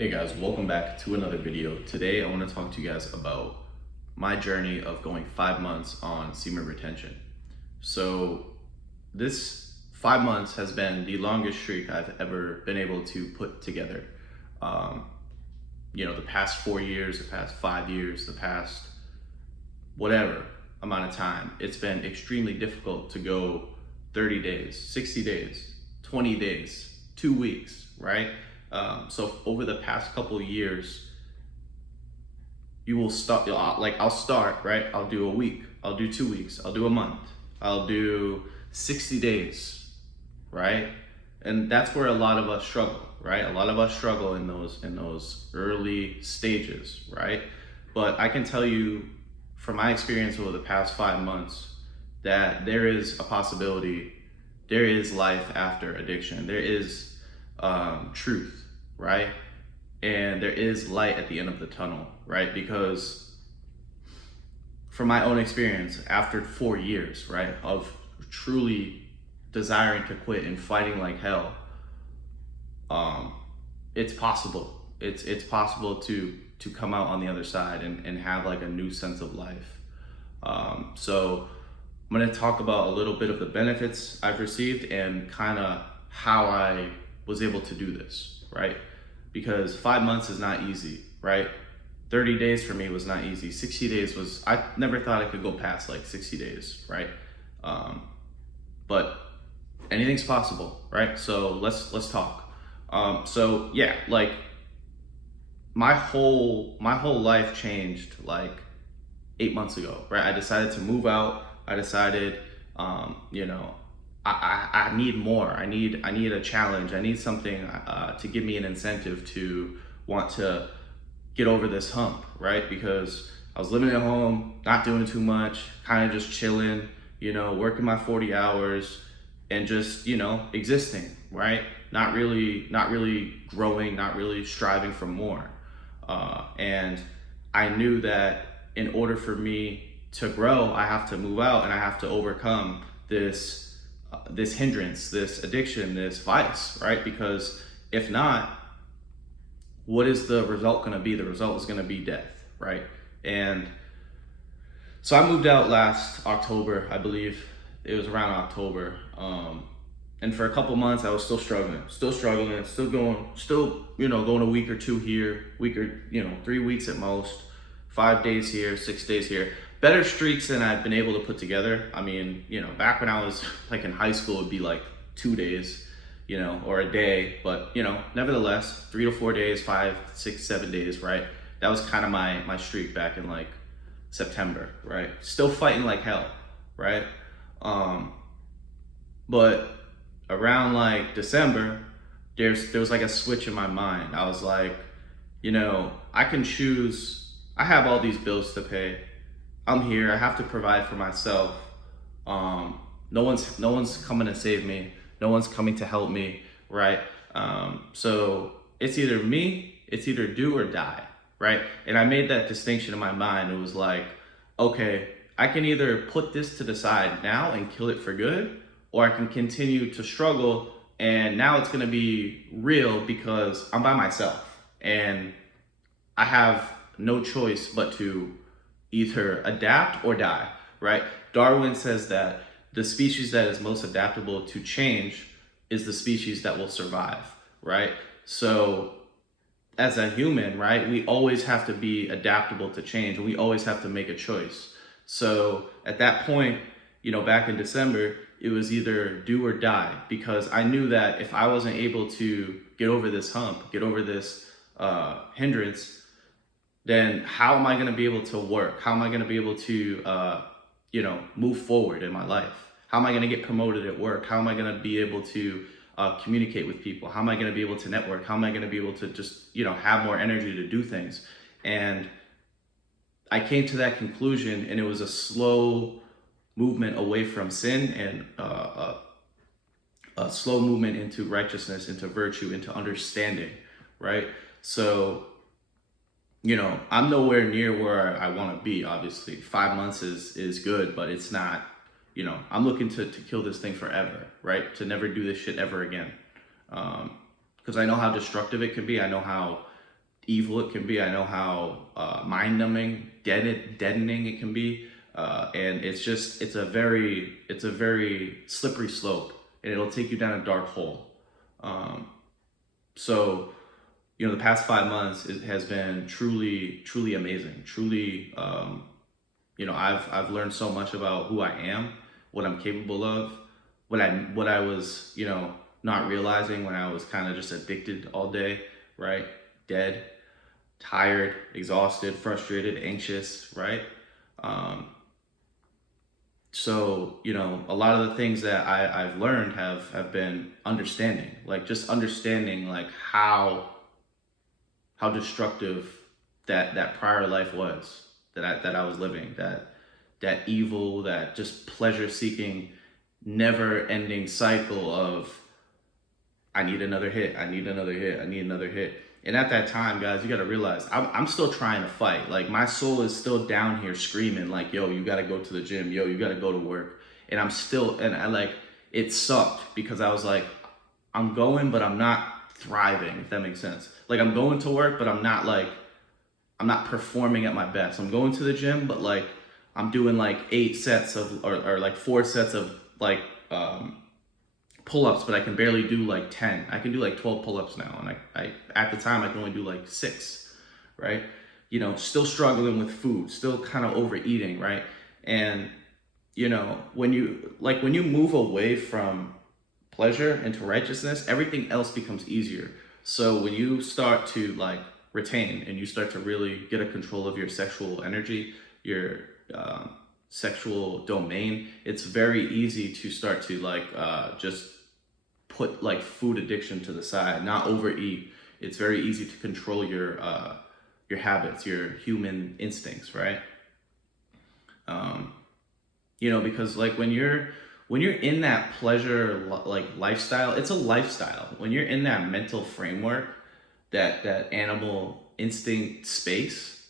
Hey guys, welcome back to another video. Today I want to talk to you guys about my journey of going 5 months on semen retention. So this 5 months has been the longest streak I've ever been able to put together. Um, the past 4 years, the past 5 years, the past whatever amount of time, it's been extremely difficult to go 30 days, 60 days, 20 days, 2 weeks, right? So over the past couple of years, you will start, I'll start, right? I'll do a week, I'll do 2 weeks, I'll do a month, I'll do 60 days, right? And that's where a lot of us struggle, right? A lot of us struggle in those early stages, right? But I can tell you from my experience over the past 5 months that there is a possibility, there is life after addiction, there is truth, right? And there is light at the end of the tunnel, right? Because from my own experience, after 4 years, right, of truly desiring to quit and fighting like hell, it's possible. It's possible to come out on the other side and have like a new sense of life. So I'm going to talk about a little bit of the benefits I've received and kind of how I was able to do this, right? Because 5 months is not easy, right? 30 days for me was not easy. 60 days was, I never thought I could go past like 60 days, right? But anything's possible, right? So let's talk. So yeah, like my whole life changed like 8 months ago, right? I decided to move out. I decided, I need more. I need a challenge. I need something to give me an incentive to want to get over this hump, right? Because I was living at home, not doing too much, kind of just chilling, working my 40 hours and just, existing, right? Not really growing, not really striving for more. And I knew that in order for me to grow, I have to move out and I have to overcome this hindrance, this addiction, this vice, right? Because if not, what is the result going to be? The result is going to be death, right? And so I moved out last October, I believe it was around October. And for a couple months I was still struggling, going a week or two here, 3 weeks at most, 5 days here, 6 days here. Better streaks than I've been able to put together. I mean, back when I was like in high school, it'd be like 2 days, or a day. But, nevertheless, 3 to 4 days, 5, 6, 7 days, right? That was kind of my streak back in like September, right? Still fighting like hell, right? But around like December, there was like a switch in my mind. I was like, I can choose. I have all these bills to pay. I'm here. I have to provide for myself. No one's coming to save me. No one's coming to help me, right? So it's either do or die, right? And I made that distinction in my mind. It was like, okay, I can either put this to the side now and kill it for good, or I can continue to struggle. And now it's going to be real because I'm by myself and I have no choice but to either adapt or die, right? Darwin says that the species that is most adaptable to change is the species that will survive, right? So as a human, right, we always have to be adaptable to change and we always have to make a choice. So at that point, back in December, it was either do or die, because I knew that if I wasn't able to get over this hump, get over this hindrance, then how am I going to be able to work? How am I going to be able to, move forward in my life? How am I going to get promoted at work? How am I going to be able to communicate with people? How am I going to be able to network? How am I going to be able to just, have more energy to do things? And I came to that conclusion, and it was a slow movement away from sin and a slow movement into righteousness, into virtue, into understanding, right? So, I'm nowhere near where I want to be. Obviously 5 months is good, but it's not, I'm looking to kill this thing forever, right? To never do this shit ever again. Because I know how destructive it can be. I know how evil it can be. I know how mind numbing, deadening it can be. And it's a very slippery slope, and it'll take you down a dark hole. Um, so, the past 5 months has been truly amazing. Truly, I've learned so much about who I am, what I'm capable of, what I was, not realizing when I was kind of just addicted all day, right? Dead, tired, exhausted, frustrated, anxious, right? Um, so, a lot of the things that I've learned have been understanding, like just understanding like how destructive that prior life was that I was living, that evil, that just pleasure seeking, never ending cycle of I need another hit, I need another hit, I need another hit. And at that time, guys, you got to realize I'm still trying to fight. Like my soul is still down here screaming like, yo, you got to go to the gym. Yo, you got to go to work. And and I like, it sucked because I was like, I'm going, but I'm not thriving, if that makes sense. Like I'm going to work, but I'm not performing at my best. I'm going to the gym, but like I'm doing like 8 sets of, or like 4 sets of like, pull-ups, but I can barely do like 10. I can do like 12 pull-ups now. And I at the time I can only do like 6, right? Still struggling with food, still kind of overeating, right? And when you move away from pleasure into righteousness, everything else becomes easier. So when you start to like retain and you start to really get a control of your sexual energy, your sexual domain, it's very easy to start to like just put like food addiction to the side, not overeat. It's very easy to control your habits, your human instincts, right? Because like when you're in that pleasure like lifestyle, it's a lifestyle. When you're in that mental framework, that animal instinct space,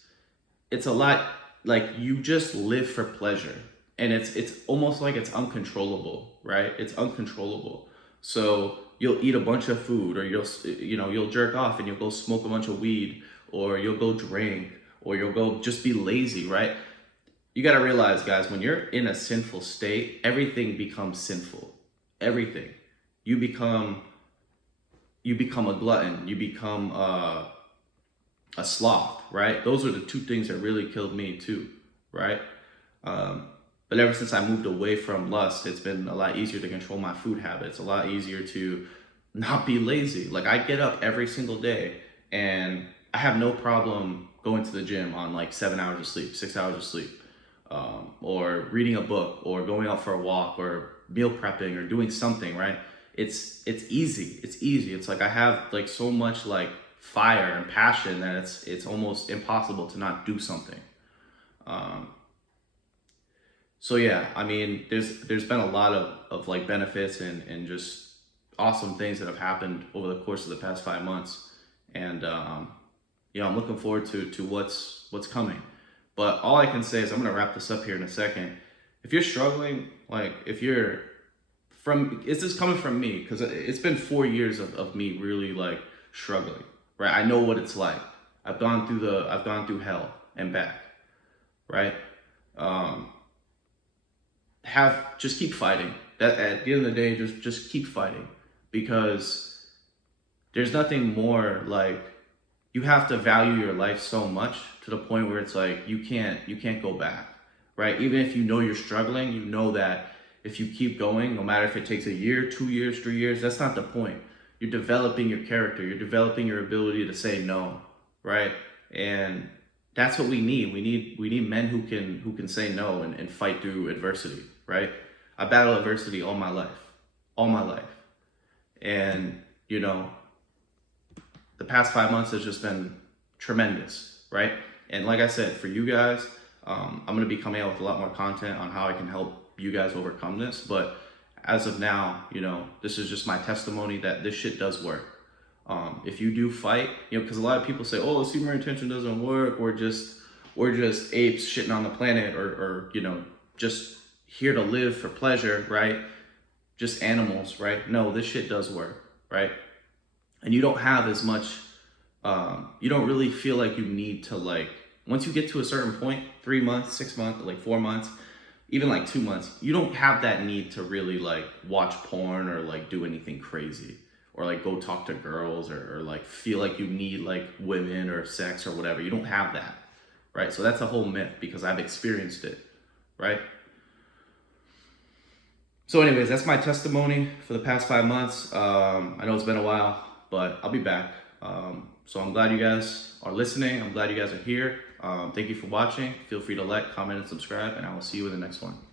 it's a lot like you just live for pleasure, and it's almost like it's uncontrollable, right? It's uncontrollable. So you'll eat a bunch of food, or you'll jerk off and you'll go smoke a bunch of weed, or you'll go drink, or you'll go just be lazy, right? You got to realize, guys, when you're in a sinful state, everything becomes sinful. Everything. You become a glutton. You become a sloth, right? Those are the 2 things that really killed me too, right? But ever since I moved away from lust, it's been a lot easier to control my food habits, a lot easier to not be lazy. Like I get up every single day and I have no problem going to the gym on like 7 hours of sleep, 6 hours of sleep, or reading a book, or going out for a walk, or meal prepping, or doing something, right? It's easy. It's easy. It's like I have like so much like fire and passion that it's almost impossible to not do something. So yeah, I mean, there's been a lot of like benefits and just awesome things that have happened over the course of the past 5 months, and I'm looking forward to what's coming. But all I can say is I'm gonna wrap this up here in a second. If you're struggling, like if you're is this coming from me? Because it's been 4 years of me really like struggling, right? I know what it's like. I've gone through hell and back, right? Just keep fighting. That at the end of the day, just keep fighting, because there's nothing more like, you have to value your life so much to the point where it's like you can't go back, right? Even if you're struggling, you know that if you keep going, no matter if it takes a year, 2 years, 3 years, that's not the point. You're developing your character. You're developing your ability to say no, right? And that's what we need. We need men who can say no and fight through adversity, right? I battle adversity all my life. And the past 5 months has just been tremendous, right? And like I said, for you guys, I'm gonna be coming out with a lot more content on how I can help you guys overcome this. But as of now, this is just my testimony that this shit does work. If you do fight, because a lot of people say, "Oh, semen retention doesn't work. We're just apes shitting on the planet, or just here to live for pleasure, right? Just animals, right?" No, this shit does work, right? And you don't have as much you don't really feel like you need to like, once you get to a certain point, 3 months, 6 months, like 4 months, even like 2 months, you don't have that need to really like watch porn or like do anything crazy or like go talk to girls or like feel like you need like women or sex or whatever. You don't have that, right? So that's a whole myth because I've experienced it, right? So anyways, that's my testimony for the past 5 months. I know it's been a while, but I'll be back. So I'm glad you guys are listening. I'm glad you guys are here. Thank you for watching. Feel free to like, comment, and subscribe, and I will see you in the next one.